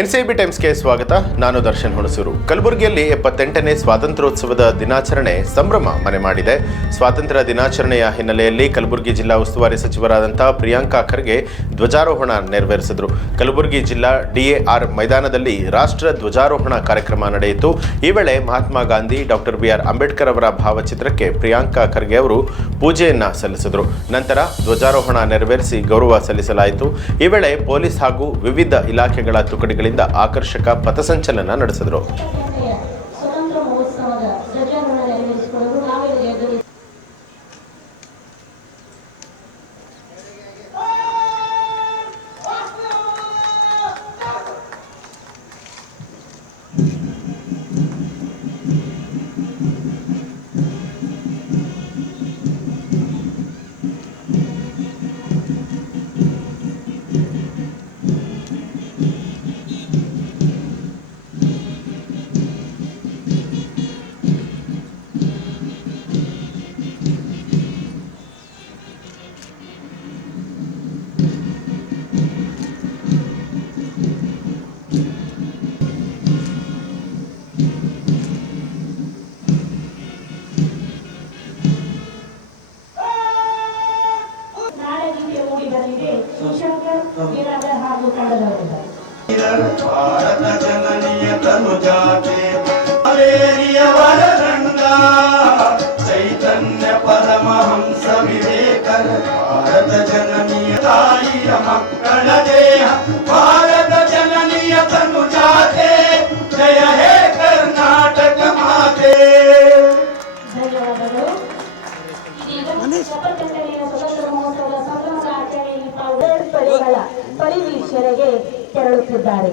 NCB ಟೈಮ್ಸ್ಗೆ ಸ್ವಾಗತ. ನಾನು ದರ್ಶನ್ ಹುಣಸೂರು. ಕಲಬುರಗಿಯಲ್ಲಿ 78ನೇ ಸ್ವಾತಂತ್ರ್ಯೋತ್ಸವದ ದಿನಾಚರಣೆ ಸಂಭ್ರಮ ಮನೆ ಮಾಡಿದೆ. ಸ್ವಾತಂತ್ರ್ಯ ದಿನಾಚರಣೆಯ ಹಿನ್ನೆಲೆಯಲ್ಲಿ ಕಲಬುರಗಿ ಜಿಲ್ಲಾ ಉಸ್ತುವಾರಿ ಸಚಿವರಾದಂತಹ ಪ್ರಿಯಾಂಕಾ ಖರ್ಗೆ ಧ್ವಜಾರೋಹಣ ನೆರವೇರಿಸಿದರು. ಕಲಬುರಗಿ ಜಿಲ್ಲಾ DAR ಮೈದಾನದಲ್ಲಿ ರಾಷ್ಟ್ರ ಧ್ವಜಾರೋಹಣ ಕಾರ್ಯಕ್ರಮ ನಡೆಯಿತು. ಈ ವೇಳೆ ಮಹಾತ್ಮ ಗಾಂಧಿ, ಡಾಕ್ಟರ್ BR ಅಂಬೇಡ್ಕರ್ ಅವರ ಭಾವಚಿತ್ರಕ್ಕೆ ಪ್ರಿಯಾಂಕಾ ಖರ್ಗೆ ಅವರು ಪೂಜೆಯನ್ನ ಸಲ್ಲಿಸಿದರು. ನಂತರ ಧ್ವಜಾರೋಹಣ ನೆರವೇರಿಸಿ ಗೌರವ ಸಲ್ಲಿಸಲಾಯಿತು. ಈ ವೇಳೆ ಪೊಲೀಸ್ ಹಾಗೂ ವಿವಿಧ ಇಲಾಖೆಗಳ ತುಕಡಿಗಳಿಂದ ಆಕರ್ಷಕ ಪಥಸಂಚಲನ ನಡೆಸಿದರು. ಭಾರತ ಜನನಿಯ ತನು ಜಾತೆ ವರದಂಡ ಚೈತನ್ಯ ಪರಮಹಂಸ ವಿವೇಕರ ಭಾರತ ಜನನಿಯ ತಾಯಿಯ ಮಕ್ಕಳ ದೇಹ ಭಾರತ ಜನನಿಯ ತನು ಜಾತೆ ಜಯ ಹೇ ಕರ್ನಾಟಕ ಮಾತೆ. ಧನ್ಯವಾದಗಳು. ಪರಿವೀಕ್ಷಣೆಗೆ ತೆರಳುತ್ತಿದ್ದಾರೆ.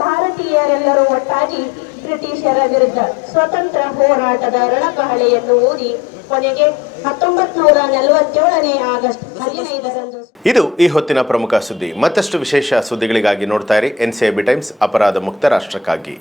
ಭಾರತೀಯರೆಲ್ಲರೂ ಒಟ್ಟಾಗಿ ಬ್ರಿಟಿಷರ ವಿರುದ್ಧ ಸ್ವತಂತ್ರ ಹೋರಾಟದ ರಣಕಹಳೆಯನ್ನು ಊದಿ ಕೊನೆಗೆ 1947ನೇ ಆಗಸ್ಟ್ 15ರಂದು. ಇದು ಈ ಹೊತ್ತಿನ ಪ್ರಮುಖ ಸುದ್ದಿ. ಮತ್ತಷ್ಟು ವಿಶೇಷ ಸುದ್ದಿಗಳಿಗಾಗಿ ನೋಡ್ತಾ ಇರಿ NCIB ಟೈಮ್ಸ್, ಅಪರಾಧ ಮುಕ್ತ ರಾಷ್ಟ್ರಕ್ಕಾಗಿ.